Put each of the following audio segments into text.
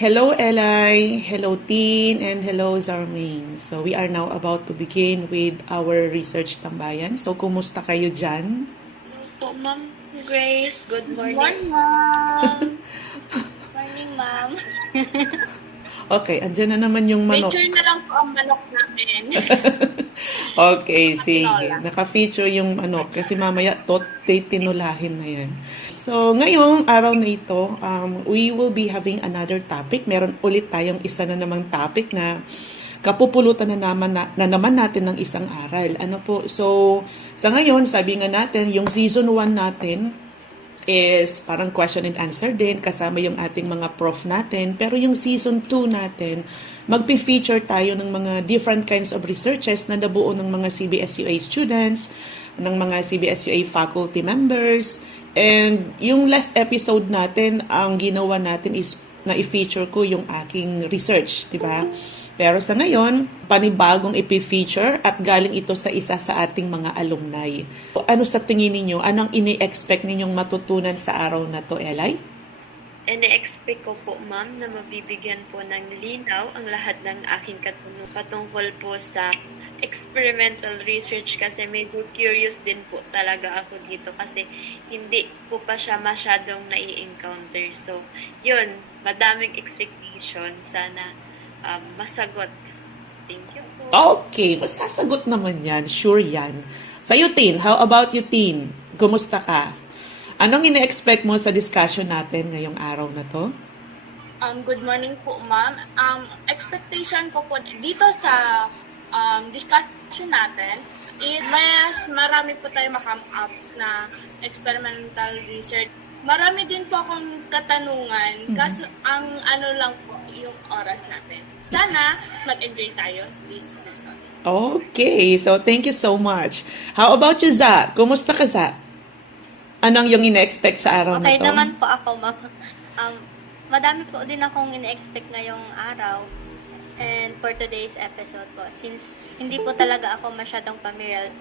Hello, Eli. Hello, Teen. And hello, Zarmaine. So, we are now about to begin with our research tambayan. So, kumusta kayo dyan? Hello po, Ma'am Grace. Good morning. Morning, Ma'am. Morning, Ma'am. Okay, andyan na naman yung manok. Nature na lang po ang manok namin. Okay, sige. Tinola. Naka-feature yung manok kasi mamaya tinulahin na yan. So, ngayong araw na ito, we will be having another topic. Meron ulit tayong isa na namang topic na kapupulutan na naman natin ng isang aral. Ano po? So, sa ngayon, sabi nga natin, yung season 1 natin is parang question and answer din, kasama yung ating mga prof natin. Pero yung season 2 natin, magpi-feature tayo ng mga different kinds of researches na nabuo ng mga CBS-UA students, ng mga CBS-UA faculty members. And yung last episode natin, ang ginawa natin is na i-feature ko yung aking research, di ba? Pero sa ngayon, panibagong ipi-feature at galing ito sa isa sa ating mga alumni. Ano sa tingin ninyo? Anong ini-expect ninyong matutunan sa araw na to, Eli? Ine-expect ko po, Ma'am, na mabibigyan po ng linaw ang lahat ng aking katanungan patungkol po sa experimental research kasi medyo curious din po talaga ako dito kasi hindi ko pa siya masyadong nai-encounter. So, yun, madaming expectation. Sana masagot. Thank you po. Okay, masasagot naman yan. Sure yan. Sa'yo, Tin. How about you, Tin? Kumusta ka? Anong ine-expect mo sa discussion natin ngayong araw na to? Good morning po, Ma'am. Expectation ko po dito sa discussion natin, mas marami po tayo ma-come ups na experimental research. Marami din po akong katanungan, kaso ang ano lang po yung oras natin. Sana mag-enjoy tayo this season. Okay, so thank you so much. How about you, Za? Kumusta ka, Za? Anong yung ine-expect sa araw Okay na to? naman po ako, ma'am. Madami po din akong ine-expect ngayong araw and for today's episode po. Since hindi po talaga ako masyadong familiar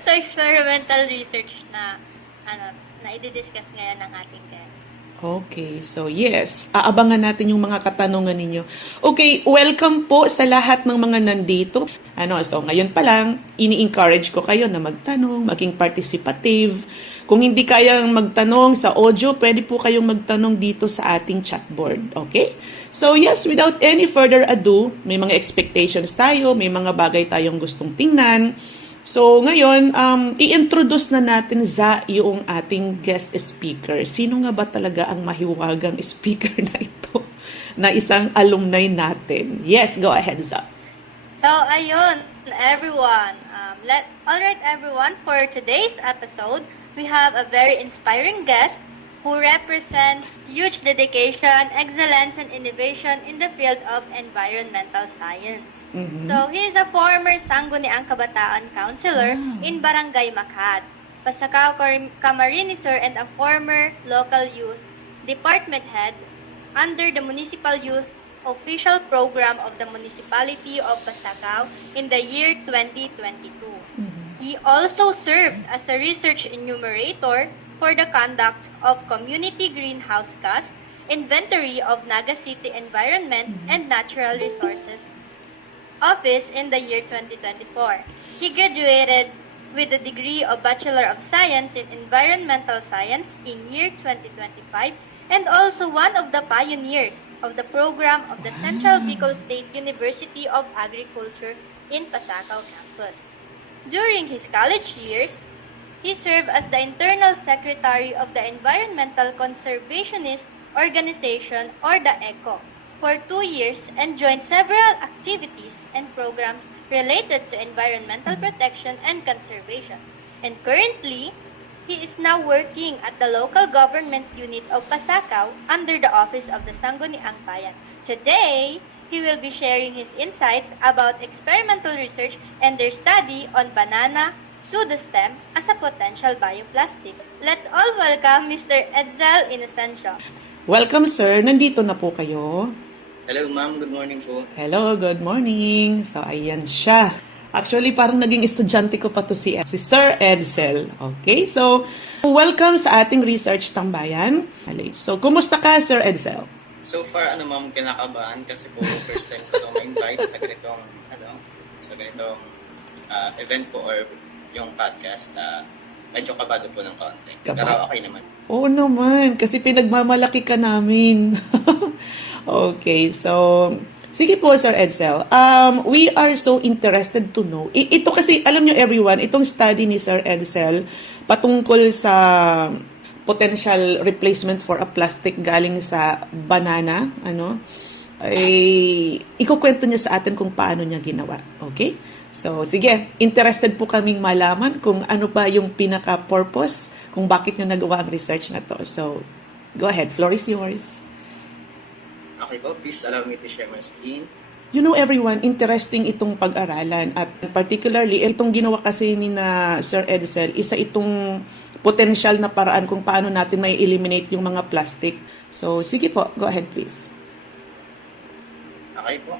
sa experimental research na i-discuss ngayon ng ating guest. Okay, so yes, aabangan natin yung mga katanungan ninyo. Okay, welcome po sa lahat ng mga nandito. So ngayon pa lang, ini-encourage ko kayo na magtanong, maging participative. Kung hindi kayang magtanong sa audio, pwede po kayong magtanong dito sa ating chatboard. Okay? So yes, without any further ado, may mga expectations tayo, may mga bagay tayong gustong tingnan. So, ngayon, i-introduce na natin Za yung ating guest speaker. Sino nga ba talaga ang mahiwagang speaker na ito? Na isang alumni natin. Yes, go ahead, Za. So, ayun, everyone. Alright, everyone, for today's episode, we have a very inspiring guest who represents huge dedication, excellence, and innovation in the field of environmental science. Mm-hmm. So, he is a former Sangguniang Kabataan Counselor in Barangay Makat, Pasacao Camarines and a former local youth department head under the Municipal Youth Official Program of the Municipality of Pasacao in the year 2022. Mm-hmm. He also served as a research enumerator for the conduct of community greenhouse gas inventory of Naga City Environment and Natural Resources Office in the year 2024. He graduated with a degree of Bachelor of Science in Environmental Science in year 2025 and also one of the pioneers of the program of the Central Bicol State University of Agriculture in Pasacao campus. During his college years, he served as the Internal Secretary of the Environmental Conservationist Organization or the ECO for 2 years and joined several activities and programs related to environmental protection and conservation. And currently, he is now working at the local government unit of Pasacao under the office of the Sangguniang Bayan. Today, he will be sharing his insights about experimental research and their study on banana pseudostem as a potential bioplastic. Let's all welcome Mr. Edsel Inocencio. Welcome, sir. Nandito na po kayo. Hello, ma'am. Good morning po. Hello, good morning. So, ayan siya. Actually, parang naging estudyante ko pa to si Sir Edsel. Okay, so welcome sa ating research tambayan. So, kumusta ka, Sir Edsel? So far, ma'am, kinakabahan kasi po first time ko itong ma-invite sa ganitong, event po or yung podcast. Medyo kabado po ng konti. Pero okay naman. Oo naman, kasi pinagmamalaki ka namin. Okay, so sige po, Sir Edsel. We are so interested to know. Ito kasi, alam nyo everyone, itong study ni Sir Edsel patungkol sa potential replacement for a plastic galing sa banana, ay ikukwento niya sa atin kung paano niya ginawa. Okay? So, sige, interested po kaming malaman kung ano ba yung pinaka-purpose, kung bakit niyo nagawa ang research na to. So, go ahead, floor is yours. Okay po, please allow me to share my screen. You know everyone, interesting itong pag-aralan at particularly itong ginawa kasi ni na Sir Edsel, isa itong potential na paraan kung paano natin may eliminate yung mga plastic. So, sige po, go ahead please. Okay po.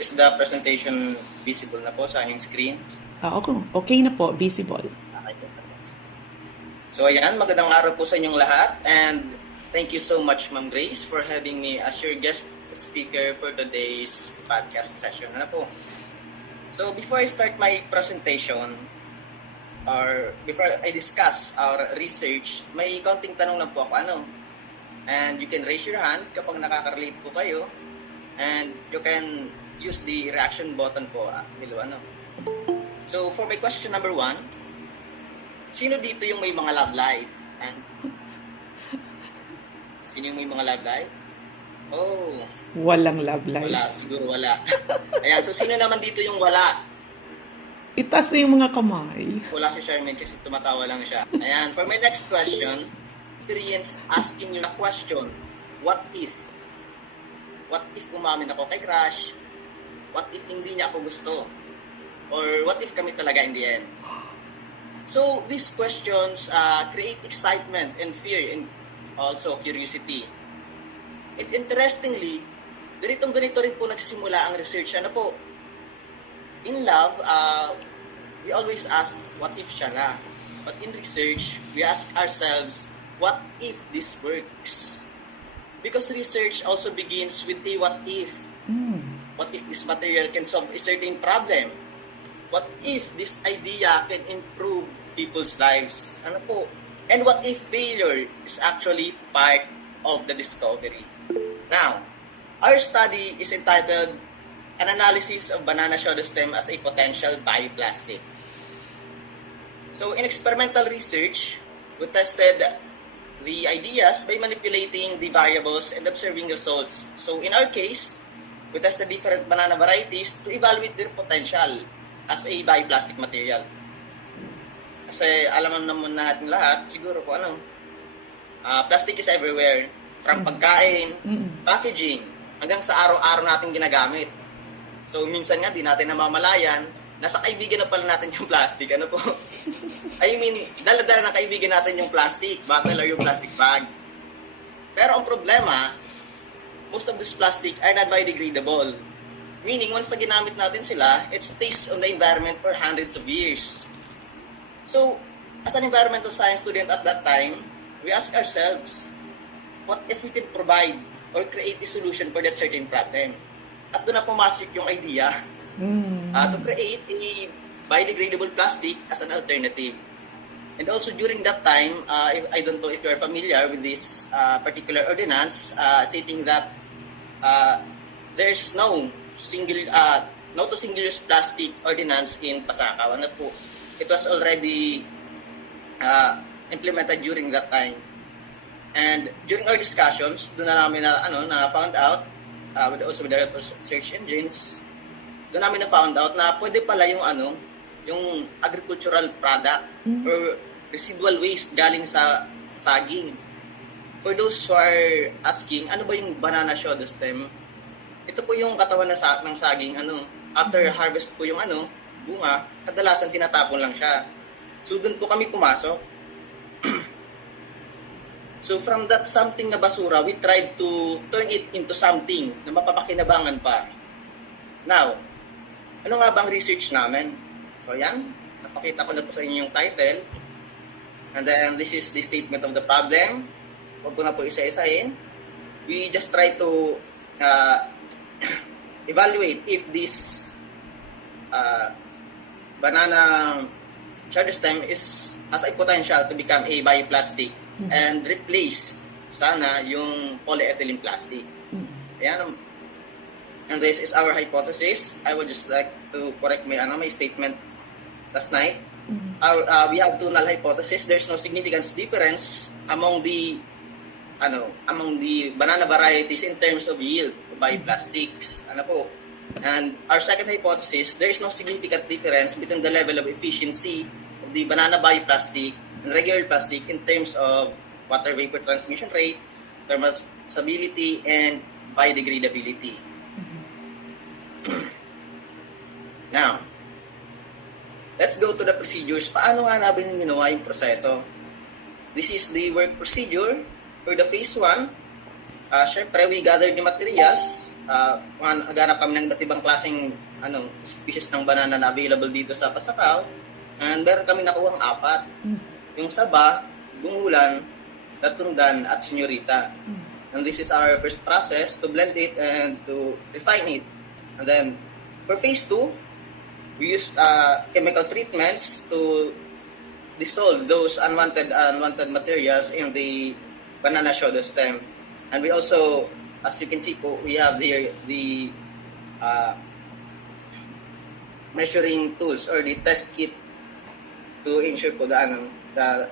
Is the presentation visible na po sa inyong screen? Okay na po, visible. Okay po. So ayan, magandang araw po sa inyong lahat and thank you so much, Ma'am Grace, for having me as your guest speaker for today's podcast session na po. So before I start my presentation, or before I discuss our research, may konting tanong lang po ako, And you can raise your hand kapag nakaka-relate po kayo. And you can use the reaction button po, So for my question number 1, sino dito yung may mga love life? Sino yung may mga love life? Oh. Walang love life. Wala, siguro wala. Ayan, so sino naman dito yung wala? Itaas na yung mga kamay. Wala si Charmaine kasi tumatawa lang siya. Ayan, for my next question, experience asking you a question, what if? What if umamin ako kay crush? What if hindi niya ako gusto? Or what if kami talaga in the end? So, these questions create excitement and fear and also curiosity. And interestingly, ganito rin po nagsimula ang research. In love, we always ask, what if siya na? But in research, we ask ourselves, what if this works? Because research also begins with a what if. What if this material can solve a certain problem? What if this idea can improve people's lives? And what if failure is actually part of the discovery? Now, our study is entitled An Analysis of Banana Soda Stem as a Potential Bioplastic. So, in experimental research, we tested the ideas by manipulating the variables and observing results. So, in our case, we tested different banana varieties to evaluate their potential as a bioplastic material. Kasi alam naman natin lahat, siguro po plastic is everywhere. From pagkain, packaging, hanggang sa araw-araw natin ginagamit. So, minsan nga, di natin namamalayan, nasa kaibigan na pala natin yung plastic. Dala-dala ng kaibigan natin yung plastic bottle or yung plastic bag. Pero ang problema, most of this plastic are not biodegradable. Meaning, once na ginamit natin sila, it stays on the environment for hundreds of years. So, as an environmental science student at that time, we ask ourselves, what if we can provide or create a solution for that certain problem? At doon na pumasok yung idea to create a biodegradable plastic as an alternative. And also during that time, I don't know if you are familiar with this particular ordinance stating that there's no to single-use plastic ordinance in Pasakaw. It was already implemented during that time. And during our discussions, doon na namin na found out, with the help of search engines, doon namin na found out na pwede pala yung agricultural product or residual waste galing sa saging. For those who are asking, ano ba yung banana soda stem? Ito po yung katawan ng saging, after harvest po yung bunga, kadalasan tinatapon lang siya. So doon po kami pumasok. So from that something na basura, we tried to turn it into something na mapapakinabangan pa. Now, ano nga ba ang research namin? So yan, napakita ko na po sa inyo yung title. And then this is the statement of the problem. Huwag ko na po isa-isahin. We just try to evaluate if this banana charge stem has a potential to become a bioplastic and replace sana yung polyethylene plastic. Ayan. And this is our hypothesis. I would just like to correct my statement last night. We have two null hypotheses. There's no significant difference among the banana varieties in terms of yield of bioplastics. And our second hypothesis, there is no significant difference between the level of efficiency of the banana bioplastic and regular plastic in terms of water vapor transmission rate, thermal stability, and biodegradability. Now, let's go to the procedures. Paano nga namin ginawa yung proseso? This is the work procedure for the phase 1. Syempre, we gathered the materials. Ganap kami ng iba't ibang klaseng species ng banana na available dito sa Pasakaw. And meron kami nakuhang 4. Yung Saba, Bungulan, Tatundan, at Senyorita. And this is our first process to blend it and to refine it. And then, for phase 2, we used chemical treatments to dissolve those unwanted materials in the banana shoulder stem. And we also, as you can see po, we have here the measuring tools or the test kit to ensure po the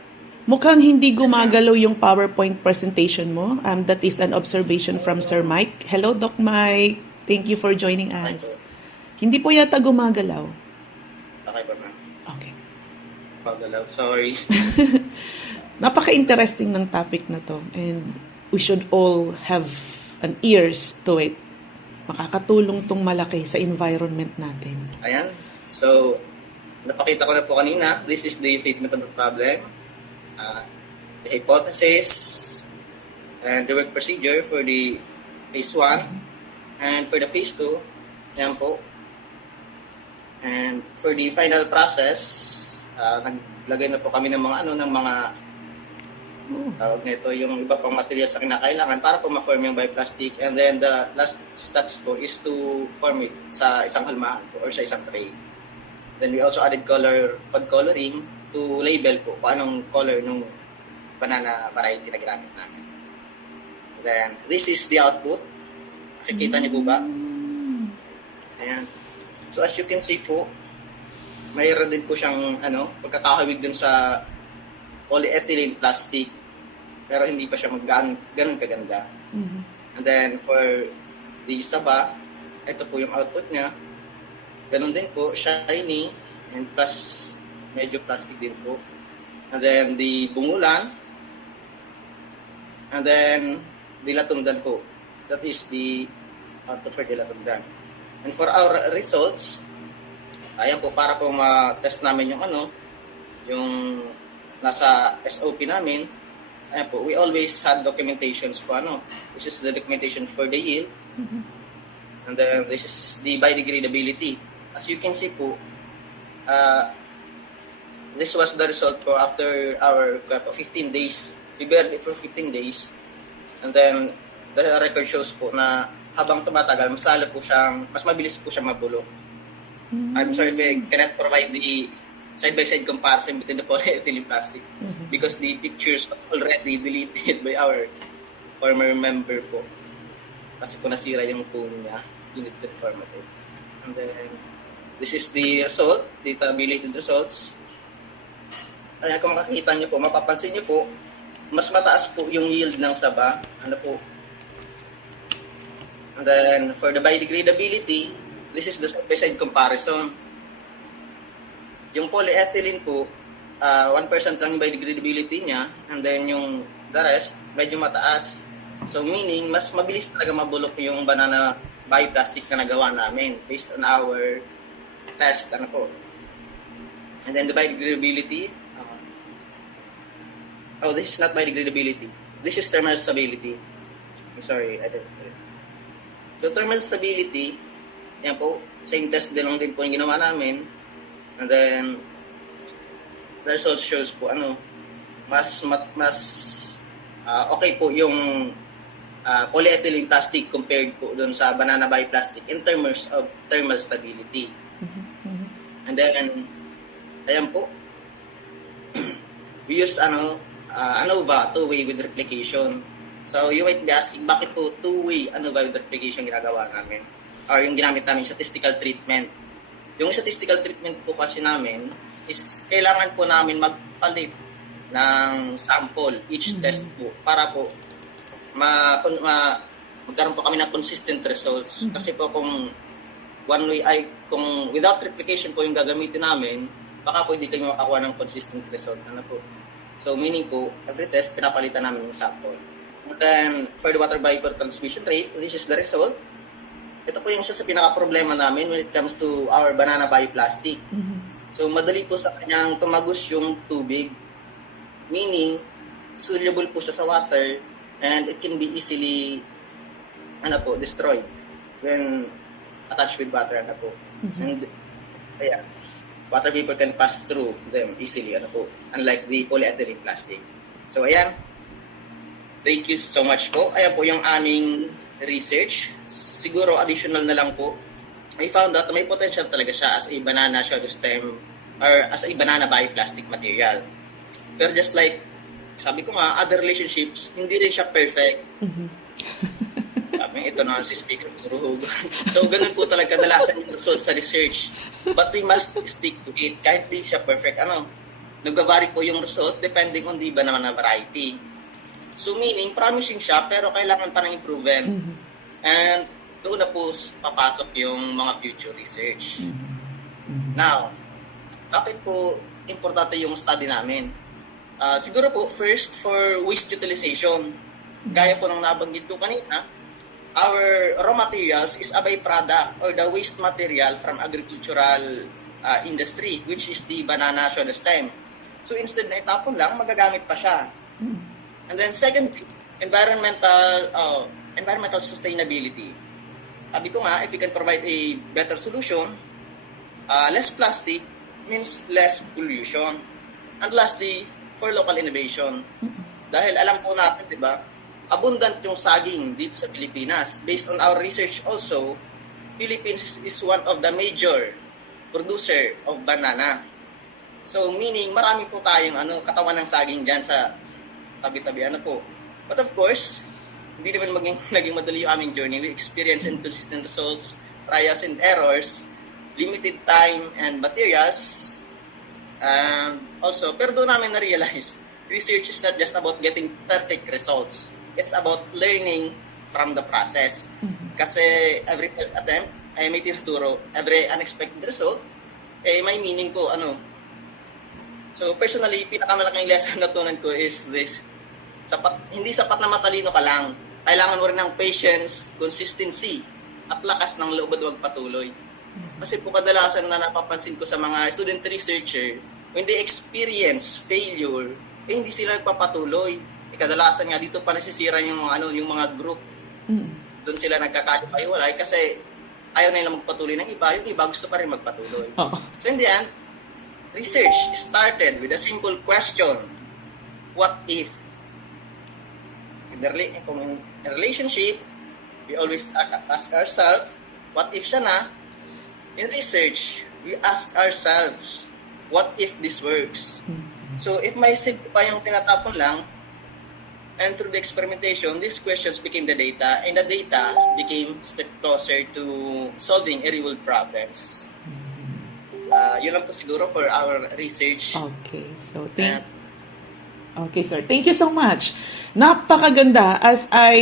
Mukhang hindi gumagalaw yung PowerPoint presentation mo. That is an observation from Sir Mike. Hello, Doc Mike. Thank you for joining us. Hindi po yata gumagalaw. Okay ba, ma'am? Okay. Pagalaw. Sorry. Napaka-interesting ng topic na to. And we should all have an ears to it. Makakatulong tong malaki sa environment natin. Ayan. So, napakita ko na po kanina. This is the statement of the problem. The hypothesis and the work procedure for the phase 1. And for the phase 2, yan po. And for the final process, naglagay na po kami ng mga tawag nito, yung iba pang materials sa kinakailangan para po ma-form yung bioplastic. And then the last steps po is to form it sa isang halmahan po or sa isang tray. Then we also added food coloring to label po kung anong color ng banana variety na ginamit namin. And then this is the output. Nakikita niyo po ba? Ayan. So as you can see po, mayroon din po siyang pagkakahawig dun sa polyethylene plastic, pero hindi pa siya ganun kaganda. And then for the Saba, ito po yung output niya. Ganun din po, shiny and plus medyo plastic din po. And then the Bungulan, and then the Latundan po. That is the output for the Latundan. And for our results, ayan po, para po ma-test namin yung nasa SOP namin, ayan po, we always had documentations po, which is the documentation for the yield. And then this is the biodegradability. As you can see po, this was the result po after our 15 days. We burned it for 15 days. And then the record shows po na habang tumatagal, mas mabilis po siyang mabulok. I'm sorry if I cannot provide the side-by-side comparison between the polyethylene plastic because the pictures was already deleted by our former member po. Kasi po nasira yung phone niya, limited formatted. And then, this is the result, data-related results. Kaya kung makikita niyo po, mapapansin niyo po, mas mataas po yung yield ng Saba. And then, for the biodegradability, this is the side-by-side comparison. Yung polyethylene po, 1% lang yung biodegradability niya, and then yung the rest, medyo mataas. So, meaning, mas mabilis talaga mabulok yung banana bioplastic na nagawa namin based on our test. And then the biodegradability, this is not biodegradability. This is thermal stability. I'm sorry, I didn't put it. So, thermal stability, yan po, same test din lang din po yung ginawa namin. And then, the result shows po, mas okay po yung polyethylene plastic compared po dun sa banana bioplastic in terms of thermal stability. And then, ayan po, we use ANOVA, two-way with replication. So, you might be asking, bakit po two-way ANOVA with replication ginagawa namin? Or yung ginamit namin statistical treatment. Yung statistical treatment po kasi namin is kailangan po namin magpalit ng sample each test po para po magkaroon po kami ng consistent results. Kasi po kung one way kung without replication po yung gagamitin namin, baka po hindi kayo makakuha ng consistent result. So meaning po, every test pinapalitan namin yung sample. And then for the water vapor transmission rate, this is the result. Ito po yung isa sa pinaka-problema namin when it comes to our banana bioplastic. So, madali po sa kanyang tumagos yung tubig. Meaning, soluble po siya sa water and it can be easily destroyed when attached with water. And, water vapor can pass through them easily, unlike the polyethylene plastic. So, ayan. Thank you so much po. Ayan po yung aming research. Siguro additional na lang po, I found out may potential talaga siya as a banana shadow stem or as a banana bioplastic material. Pero just like sabi ko nga, other relationships, hindi rin siya perfect. Sabi ito na si speaker ruhog. So ganun po talaga kadalasan yung results sa research. But we must stick to it kahit di siya perfect. Nagba-vary po yung result depending on the banana variety. So meaning, promising siya pero kailangan pa ng improvement. And doon na po papasok yung mga future research. Now, bakit po importante yung study namin? Siguro po, first, for waste utilization. Gaya po ng nabanggit ko kanina, our raw materials is a byproduct or the waste material from agricultural industry, which is the banana shadow stem. So instead na itapon lang, magagamit pa siya. And then secondly, environmental sustainability. Sabi ko nga, if we can provide a better solution, less plastic means less pollution. And lastly, for local innovation. Dahil alam po natin, di ba, abundant yung saging dito sa Pilipinas. Based on our research also, Philippines is one of the major producer of banana. So meaning, marami po tayong katawan ng saging dyan sa tabi-tabi po. But of course, hindi naman naging madali yung aming journey. We experience inconsistent results, trials and errors, limited time and materials. And also, pero doon namin na-realize, research is not just about getting perfect results. It's about learning from the process. Kasi every attempt ay may tinuturo. Every unexpected result ay may meaning po. So personally, pinakamalaking lesson na tunan ko is this. Hindi sapat na matalino ka lang. Kailangan mo rin ng patience, consistency, at lakas ng loob at huwag patuloy. Kasi po kadalasan na napapansin ko sa mga student researcher, when they experience failure, hindi sila nagpapatuloy. Kadalasan nga dito pa nasisira yung mga group. Doon sila nagkakaliwalay kasi ayaw nila magpatuloy ng iba, yung iba gusto pa rin magpatuloy. So in the end, research started with a simple question: what if? In a relationship, we always ask ourselves, what if siya na? In research, we ask ourselves, what if this works? So if may simple pa yung tinatapon lang, and through the experimentation, these questions became the data, and the data became step closer to solving real-world problems. Yun lang po siguro for our research. Okay, so Okay, sir. Thank you so much. Napakaganda. As I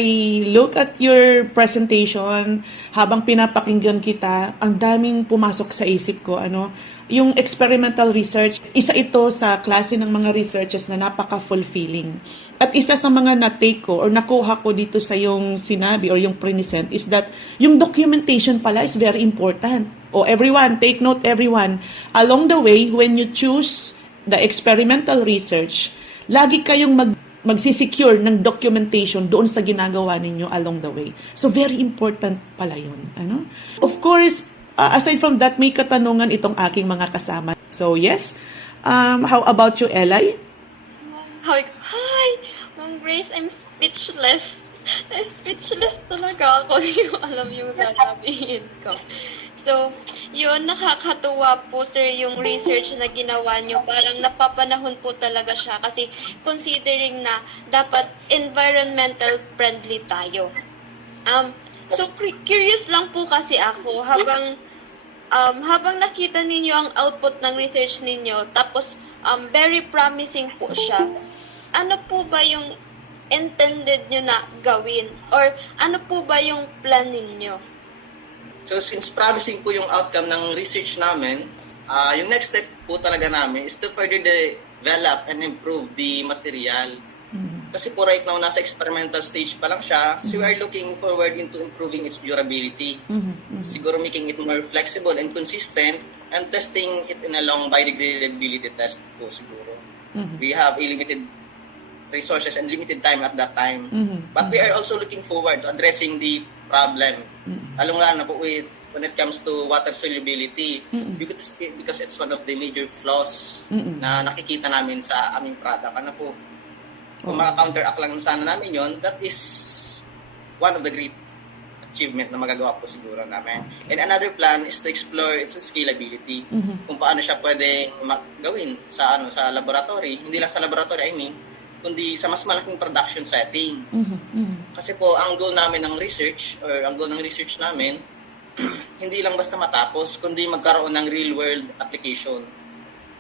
look at your presentation, habang pinapakinggan kita, ang daming pumasok sa isip ko. Yung experimental research, isa ito sa klase ng mga researches na napaka-fulfilling. At isa sa mga na-take ko or nakuha ko dito sa yung sinabi or yung present is that yung documentation pala is very important. Everyone, take note everyone. Along the way, when you choose the experimental research, lagi kayong magsisecure ng documentation doon sa ginagawa ninyo along the way. So, very important pala yun. Of course, aside from that, may katanungan itong aking mga kasama. So, yes. How about you, Eli? Hi, Ma'am Grace, I'm speechless. Speechless talaga ako. Hindi ko alam yung sasabihin ko. So, yun, nakakatuwa po, sir, yung research na ginawa nyo. Parang napapanahon po talaga siya kasi considering na dapat environmental friendly tayo. So, curious lang po kasi ako habang nakita ninyo ang output ng research ninyo, tapos very promising po siya. Ano po ba yung intended nyo na gawin? Or ano po ba yung plan ninyo? So since promising po yung outcome ng research namin, yung next step po talaga namin is to further develop and improve the material. Kasi po right now, nasa experimental stage pa lang siya, so we are looking forward into improving its durability. Siguro making it more flexible and consistent and testing it in a long biodegradability test po siguro. We have a limited resources and limited time at that time. But we are also looking forward to addressing the problem. Lalong-lalo na po when it comes to water solubility because it's one of the major flaws na nakikita namin sa aming product. Ano po? Kung maka-counteract lang sana namin yon, that is one of the great achievement na magagawa po siguro namin. And another plan is to explore its scalability. Kung paano siya pwede gawin sa sa laboratory, hindi lang sa laboratory kundi sa mas malaking production setting. Kasi po ang goal namin ng research or ang goal ng research namin hindi lang basta matapos kundi magkaroon ng real world application.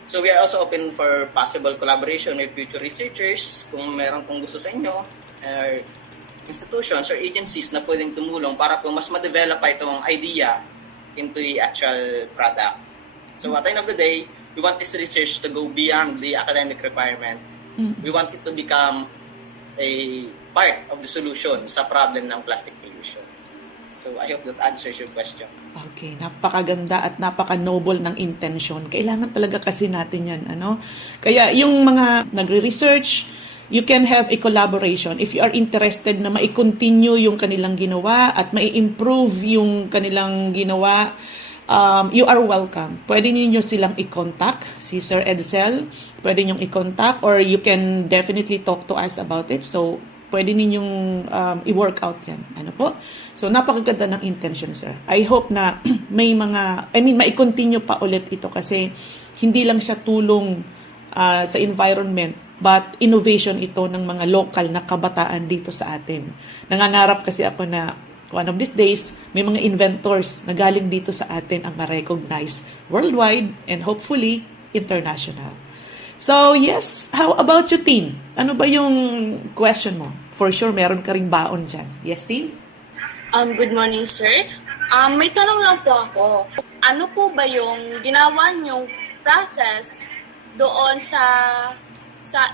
So we are also open for possible collaboration with future researchers kung meron pong gusto sa inyo or institutions or agencies na pwedeng tumulong para po mas ma-develop pa itong idea into the actual product. So at the end of the day, we want this research to go beyond the academic requirement. We want it to become a part of the solution sa problem ng plastic pollution. So I hope that answers your question. Okay, napakaganda at napaka-noble ng intention. Kailangan talaga kasi natin yan, ano? Kaya yung mga nagre-research, you can have a collaboration. If you are interested na mai-continue yung kanilang ginawa at mai-improve yung kanilang ginawa, you are welcome. Pwede niyo silang i-contact, si Sir Edsel. Pwede niyo i-contact or you can definitely talk to us about it. So, pwede ninyong i-work out yan. Ano po? So, napakaganda ng intention, sir. I hope na may mai-continue pa ulit ito kasi hindi lang siya tulong sa environment but innovation ito ng mga local na kabataan dito sa atin. Nangangarap kasi ako na one of these days, may mga inventors na galing dito sa atin ang ma-recognize worldwide and hopefully international. So, yes, how about you, Tin? Ano ba yung question mo? For sure, meron ka ring baon dyan. Yes, Tin? Good morning, sir. May tanong lang po ako. Ano po ba yung ginawa niyong process doon sa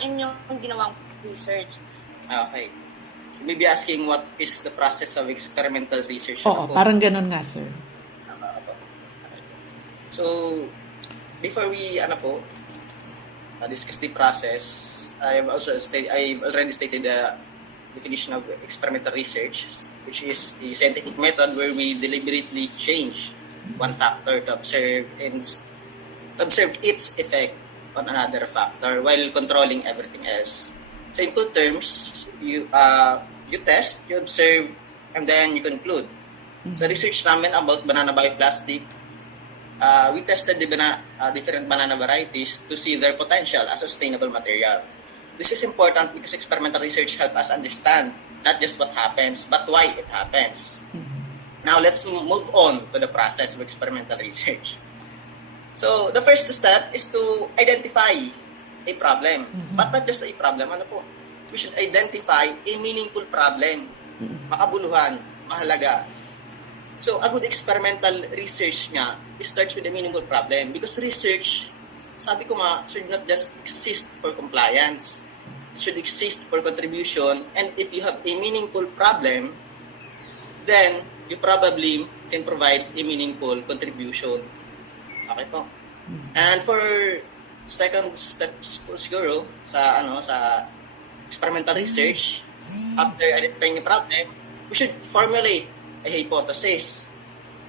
inyong ginawang research? Okay. Maybe asking what is the process of experimental research? Oo, parang ganun nga, sir. So, before we discuss the process, I've already stated the definition of experimental research, which is the scientific method where we deliberately change one factor to observe its effect on another factor while controlling everything else. Simple terms, you test, you observe, and then you conclude. Sa research namin about banana bioplastic, we tested the different banana varieties to see their potential as sustainable materials. This is important because experimental research helps us understand not just what happens, but why it happens. Now, let's move on to the process of experimental research. So, the first step is to identify a problem. But not just a problem, we should identify a meaningful problem. Makabuluhan, mahalaga. So, a good experimental research nga starts with a meaningful problem because research, sabi ko nga, should not just exist for compliance. It should exist for contribution. And if you have a meaningful problem, then you probably can provide a meaningful contribution. Okay po. And for second steps po siguro sa experimental research, after identifying a problem, we should formulate a hypothesis.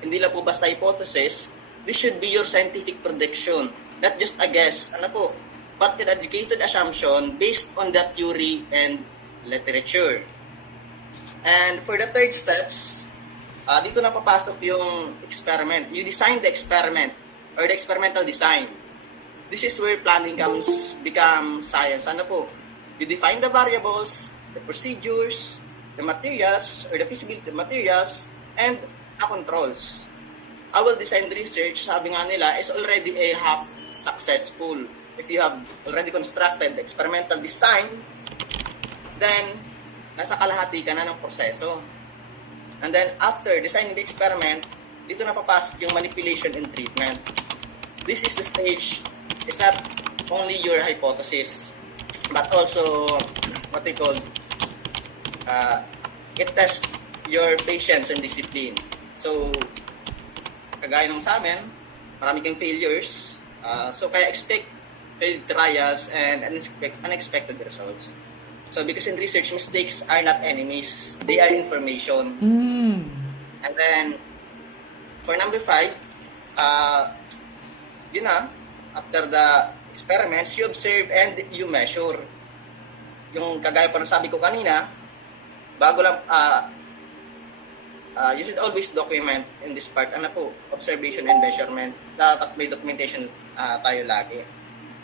Hindi lang po basta hypothesis, this should be your scientific prediction. not just a guess, ano po, but an educated assumption based on the theory and literature. And for the third steps, dito na papasok yung experiment. You design the experiment or the experimental design. This is where planning become science. Ano po? You define the variables, the procedures, the materials or the feasibility of materials, and the controls. Our design research, sabi nga nila, is already a half successful. If you have already constructed the experimental design, then nasa kalahati ka na ng proseso. And then after designing the experiment, dito na papasok yung manipulation and treatment. This is the stage. It's not only your hypothesis, but also what they call it tests your patience and discipline. So, kagaya nung sa amin, marami kang failures. So, kaya expect failed trials and unexpected results. So, because in research, mistakes are not enemies. They are information. And then, for number 5, yun na, after the experiments, you observe and you measure. Yung kagaya pa ng sabi ko kanina, bago lang, you should always document in this part, ano po, observation and measurement. Dapat may documentation tayo lagi.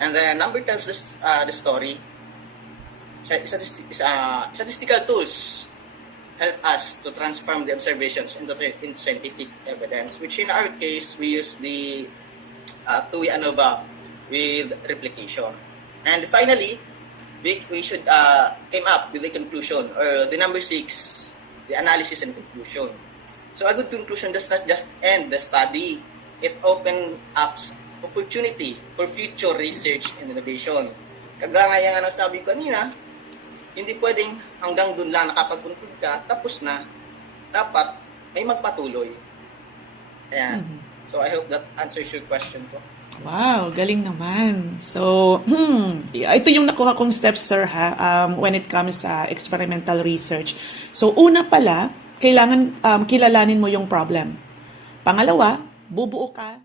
And then, number 10 is the story. Statistical tools help us to transform the observations into scientific evidence, which in our case, we use the TUI ANOVA with replication. And finally, we should came up with the conclusion, or the number 6, the analysis and conclusion. So a good conclusion does not just end the study. It opens up opportunity for future research and innovation. Kagaya nga ng sabi ko kanina, hindi pwedeng hanggang dun lang nakapag-conclude ka, tapos na. Dapat may magpatuloy. Ayan. So I hope that answers your question po. Wow, galing naman. So, ito yung nakuha kong steps, sir, when it comes sa experimental research. So, una pala, kailangan kilalanin mo yung problem. Pangalawa, bubuo ka